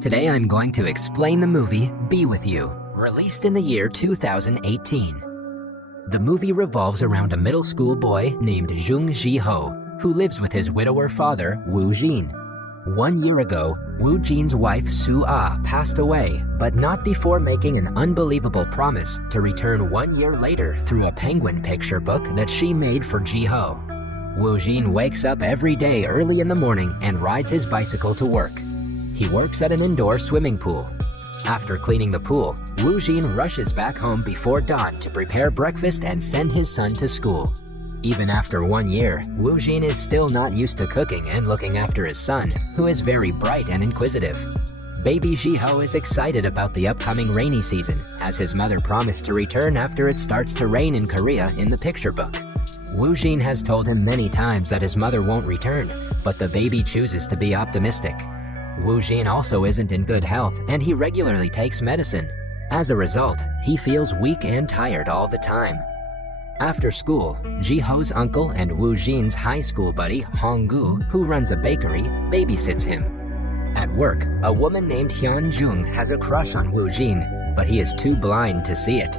Today I'm going to explain the movie Be With You, released in the year 2018. The movie revolves around a middle school boy named Jin Ji Ho, who lives with his widower father, Woo Jin. 1 year ago, Woo Jin's wife Soo Ah passed away, but not before making an unbelievable promise to return 1 year later through a penguin picture book that she made for Ji Ho. Woo Jin wakes up every day early in the morning and rides his bicycle to work. He works at an indoor swimming pool. After cleaning the pool, Woo Jin rushes back home before dawn to prepare breakfast and send his son to school. Even after 1 year, Woo Jin is still not used to cooking and looking after his son, who is very bright and inquisitive. Baby Ji Ho is excited about the upcoming rainy season, as his mother promised to return after it starts to rain in Korea in the picture book. Woo Jin has told him many times that his mother won't return, but the baby chooses to be optimistic. Woo Jin also isn't in good health, and he regularly takes medicine. As a result, he feels weak and tired all the time. After school, Ji Ho's uncle and Woo Jin's high school buddy Hong-gu, who runs a bakery, babysits him. At work, a woman named Hyun-jung has a crush on Woo Jin, but he is too blind to see it.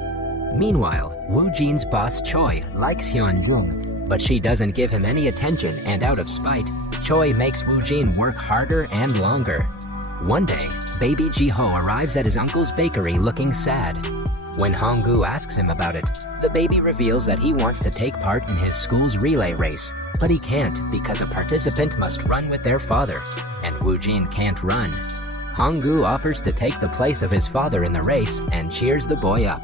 Meanwhile, Woo Jin's boss Choi likes Hyun-jung, but she doesn't give him any attention, and out of spite, Choi makes Woo Jin work harder and longer. One day, baby Ji Ho arrives at his uncle's bakery looking sad. When Hong-gu asks him about it, the baby reveals that he wants to take part in his school's relay race, but he can't because a participant must run with their father, and Woo Jin can't run. Hong-gu offers to take the place of his father in the race and cheers the boy up.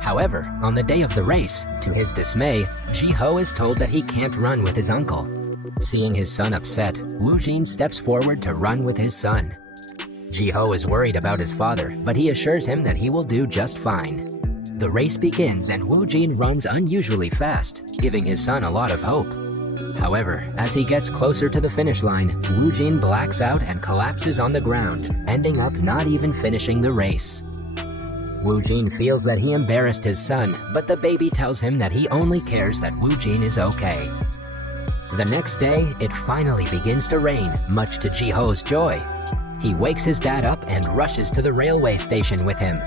However, on the day of the race, to his dismay, Ji Ho is told that he can't run with his uncle. Seeing his son upset, Woo Jin steps forward to run with his son. Ji Ho is worried about his father, but he assures him that he will do just fine. The race begins and Woo Jin runs unusually fast, giving his son a lot of hope. However, as he gets closer to the finish line, Woo Jin blacks out and collapses on the ground, ending up not even finishing the race. Woo Jin feels that he embarrassed his son, but the baby tells him that he only cares that Woo Jin is okay. The next day, it finally begins to rain, much to Ji Ho's joy. He wakes his dad up and rushes to the railway station with him.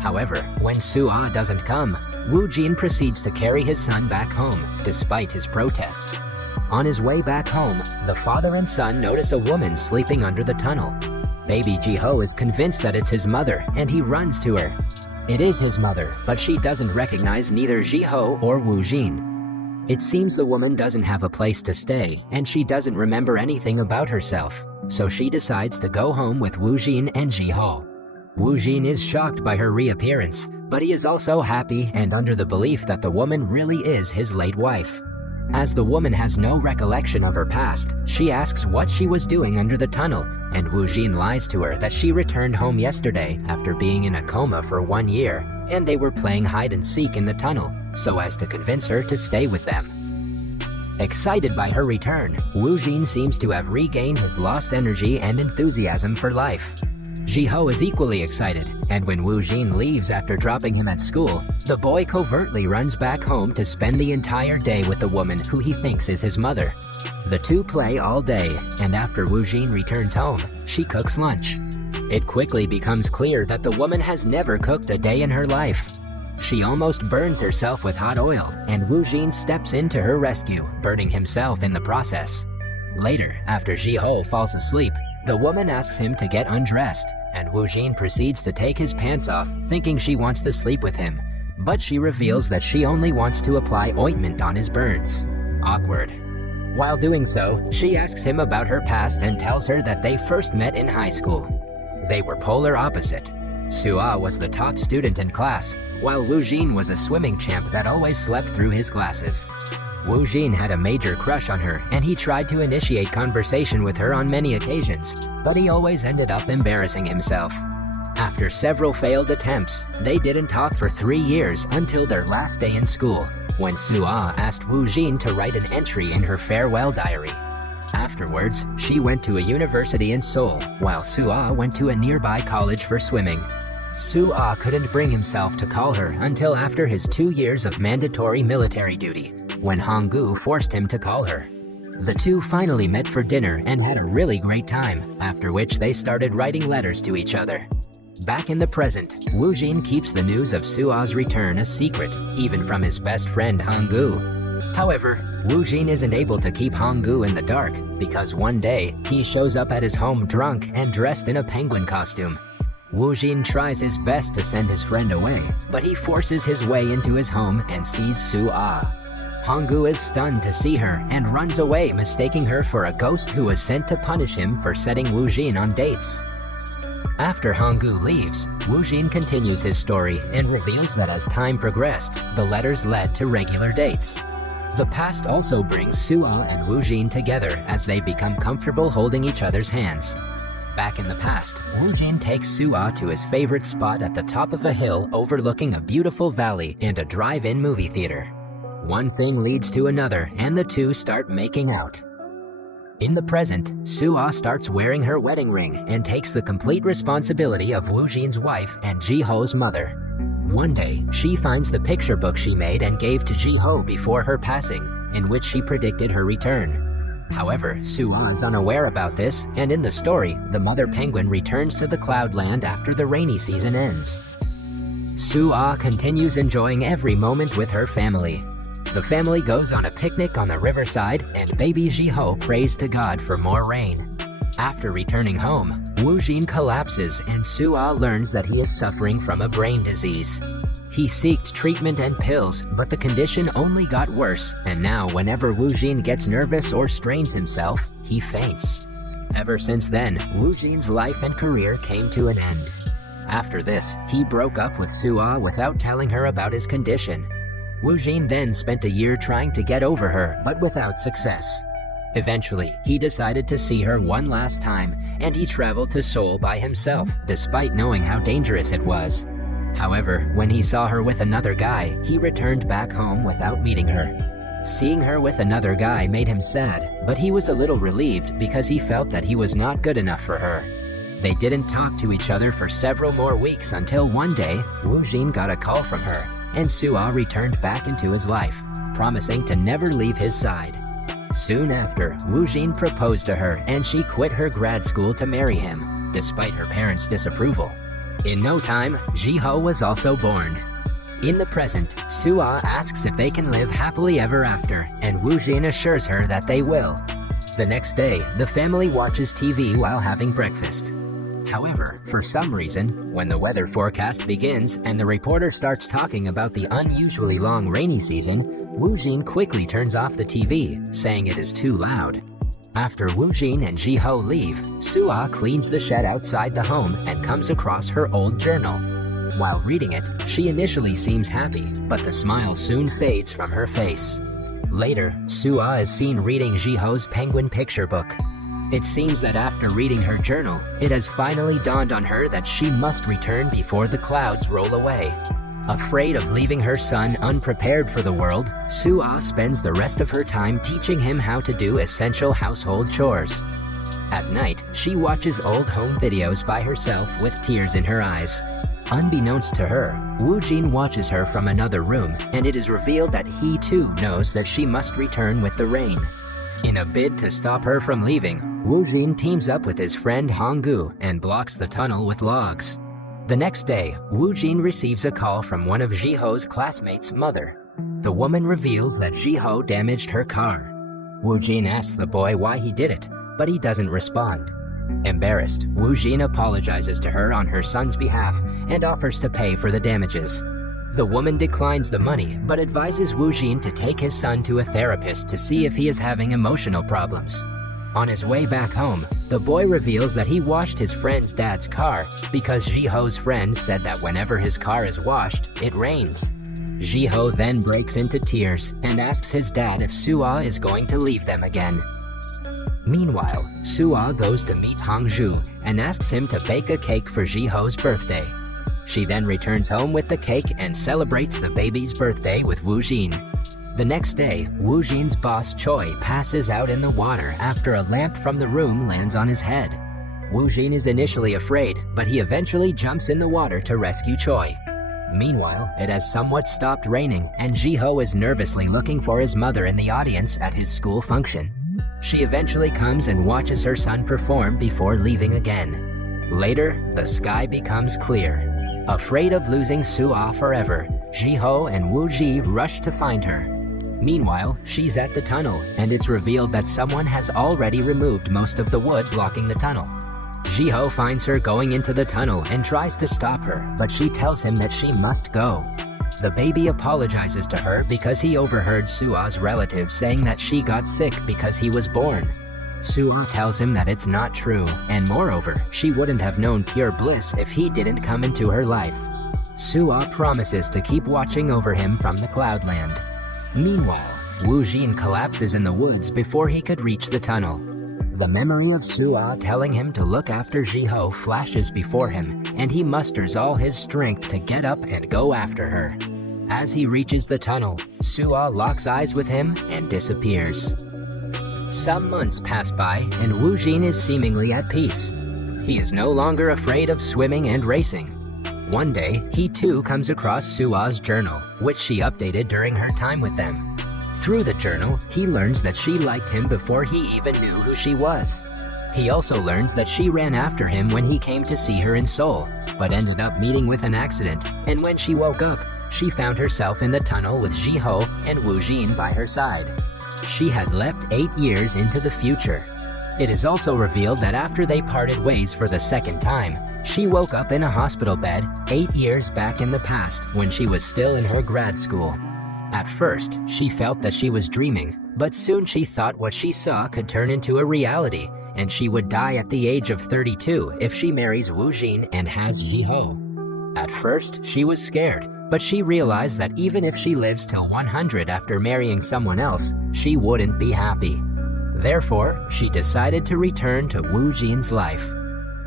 However, when Soo Ah doesn't come, Woo Jin proceeds to carry his son back home, despite his protests. On his way back home, the father and son notice a woman sleeping under the tunnel. Baby Ji Ho is convinced that it's his mother, and he runs to her. It is his mother, but she doesn't recognize neither Ji Ho or Woo Jin. It seems the woman doesn't have a place to stay, and she doesn't remember anything about herself, so she decides to go home with Woo Jin and Ji Ho. Woo Jin is shocked by her reappearance, but he is also happy and under the belief that the woman really is his late wife. As the woman has no recollection of her past, she asks what she was doing under the tunnel, and Woo Jin lies to her that she returned home yesterday after being in a coma for 1 year, and they were playing hide and seek in the tunnel, so as to convince her to stay with them. Excited by her return, Woo Jin seems to have regained his lost energy and enthusiasm for life. Ji Ho is equally excited, and when Woo Jin leaves after dropping him at school, the boy covertly runs back home to spend the entire day with the woman who he thinks is his mother. The two play all day, and after Woo Jin returns home, she cooks lunch. It quickly becomes clear that the woman has never cooked a day in her life. She almost burns herself with hot oil, and Woo Jin steps in to her rescue, burning himself in the process. Later, after Ji Ho falls asleep, the woman asks him to get undressed, and Woo Jin proceeds to take his pants off, thinking she wants to sleep with him. But she reveals that she only wants to apply ointment on his burns. Awkward. While doing so, she asks him about her past and tells her that they first met in high school. They were polar opposite. Soo Ah was the top student in class, while Woo Jin was a swimming champ that always slept through his glasses. Woo Jin had a major crush on her, and he tried to initiate conversation with her on many occasions, but he always ended up embarrassing himself. After several failed attempts, they didn't talk for 3 years until their last day in school, when Soo Ah asked Woo Jin to write an entry in her farewell diary. Afterwards, she went to a university in Seoul, while Soo Ah went to a nearby college for swimming. Soo Ah couldn't bring himself to call her until after his 2 years of mandatory military duty, when Hong-gu forced him to call her. The two finally met for dinner and had a really great time, after which they started writing letters to each other. Back in the present, Woo Jin keeps the news of Soo Ah's return a secret, even from his best friend Hong-gu. However, Woo Jin isn't able to keep Hong-gu in the dark because one day he shows up at his home drunk and dressed in a penguin costume. Woo Jin tries his best to send his friend away, but he forces his way into his home and sees Soo Ah. Hong-gu is stunned to see her and runs away, mistaking her for a ghost who was sent to punish him for setting Woo Jin on dates. After Hong-gu leaves, Woo Jin continues his story and reveals that as time progressed, the letters led to regular dates. The past also brings Soo Ah and Woo Jin together as they become comfortable holding each other's hands. Back in the past, Woo Jin takes Soo Ah to his favorite spot at the top of a hill overlooking a beautiful valley and a drive-in movie theater. One thing leads to another and the two start making out. In the present, Soo Ah starts wearing her wedding ring and takes the complete responsibility of Woo Jin's wife and Ji Ho's mother. One day, she finds the picture book she made and gave to Ji Ho before her passing, in which she predicted her return. However, Soo Ah is unaware about this, and in the story, the mother penguin returns to the Cloudland after the rainy season ends. Soo Ah continues enjoying every moment with her family. The family goes on a picnic on the riverside, and baby Ji Ho prays to God for more rain. After returning home, Woo Jin collapses and Soo Ah learns that he is suffering from a brain disease. He sought treatment and pills, but the condition only got worse, and now whenever Woo Jin gets nervous or strains himself, he faints. Ever since then, Woo Jin's life and career came to an end. After this, he broke up with Soo Ah without telling her about his condition. Woo Jin then spent a year trying to get over her, but without success. Eventually, he decided to see her one last time, and he traveled to Seoul by himself, despite knowing how dangerous it was. However, when he saw her with another guy, he returned back home without meeting her. Seeing her with another guy made him sad, but he was a little relieved because he felt that he was not good enough for her. They didn't talk to each other for several more weeks until one day, Woo Jin got a call from her, and Soo Ah returned back into his life, promising to never leave his side. Soon after, Woo Jin proposed to her and she quit her grad school to marry him, despite her parents' disapproval. In no time, Ji Ho was also born. In the present, Soo Ah asks if they can live happily ever after, and Woo Jin assures her that they will. The next day, the family watches TV while having breakfast. However, for some reason, when the weather forecast begins and the reporter starts talking about the unusually long rainy season, Woo Jin quickly turns off the TV, saying it is too loud. After Woo Jin and Ji Ho leave, Soo Ah cleans the shed outside the home and comes across her old journal. While reading it, she initially seems happy, but the smile soon fades from her face. Later, Soo Ah is seen reading Ji Ho's penguin picture book. It seems that after reading her journal, it has finally dawned on her that she must return before the clouds roll away. Afraid of leaving her son unprepared for the world, Soo Ah spends the rest of her time teaching him how to do essential household chores. At night, she watches old home videos by herself with tears in her eyes. Unbeknownst to her, Woo Jin watches her from another room, and it is revealed that he too knows that she must return with the rain. In a bid to stop her from leaving, Woo Jin teams up with his friend Hong-gu and blocks the tunnel with logs. The next day, Woo Jin receives a call from one of Ji Ho's classmates' mother. The woman reveals that Ji Ho damaged her car. Woo Jin asks the boy why he did it, but he doesn't respond. Embarrassed, Woo Jin apologizes to her on her son's behalf and offers to pay for the damages. The woman declines the money, but advises Woo Jin to take his son to a therapist to see if he is having emotional problems. On his way back home, the boy reveals that he washed his friend's dad's car because Ji Ho's friend said that whenever his car is washed, it rains. Ji Ho then breaks into tears and asks his dad if Soo Ah is going to leave them again. Meanwhile, Soo Ah goes to meet Hong-ju and asks him to bake a cake for Ji Ho's birthday. She then returns home with the cake and celebrates the baby's birthday with Woo Jin. The next day, Woo Jin's boss Choi passes out in the water after a lamp from the room lands on his head. Woo Jin is initially afraid, but he eventually jumps in the water to rescue Choi. Meanwhile, it has somewhat stopped raining, and Ji Ho is nervously looking for his mother in the audience at his school function. She eventually comes and watches her son perform before leaving again. Later, the sky becomes clear. Afraid of losing Soo Ah forever, Ji Ho and Woo Ji rush to find her. Meanwhile, she's at the tunnel, and it's revealed that someone has already removed most of the wood blocking the tunnel. Ji Ho finds her going into the tunnel and tries to stop her, but she tells him that she must go. The baby apologizes to her because he overheard Soo Ah's relative saying that she got sick because he was born. Soo Ah tells him that it's not true, and moreover, she wouldn't have known pure bliss if he didn't come into her life. Soo Ah promises to keep watching over him from the Cloudland. Meanwhile, Woo Jin collapses in the woods before he could reach the tunnel. The memory of Soo Ah telling him to look after Ji Ho flashes before him, and he musters all his strength to get up and go after her. As he reaches the tunnel, Soo Ah locks eyes with him and disappears. Some months pass by, and Woo Jin is seemingly at peace. He is no longer afraid of swimming and racing. One day, he too comes across Soo Ah's journal, which she updated during her time with them. Through the journal, he learns that she liked him before he even knew who she was. He also learns that she ran after him when he came to see her in Seoul, but ended up meeting with an accident, and when she woke up, she found herself in the tunnel with Ji Ho and Woo Jin by her side. She had leapt 8 years into the future. It is also revealed that after they parted ways for the second time, she woke up in a hospital bed 8 years back in the past when she was still in her grad school. At first, she felt that she was dreaming, but soon she thought what she saw could turn into a reality, and she would die at the age of 32 if she marries Woo Jin and has Ji Ho. At first, she was scared, but she realized that even if she lives till 100 after marrying someone else, she wouldn't be happy. Therefore, she decided to return to Woo Jin's life.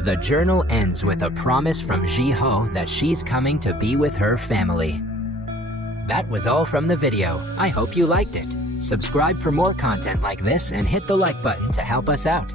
The journal ends with a promise from Ji Ho that she's coming to be with her family. That was all from the video. I hope you liked it. Subscribe for more content like this and hit the like button to help us out.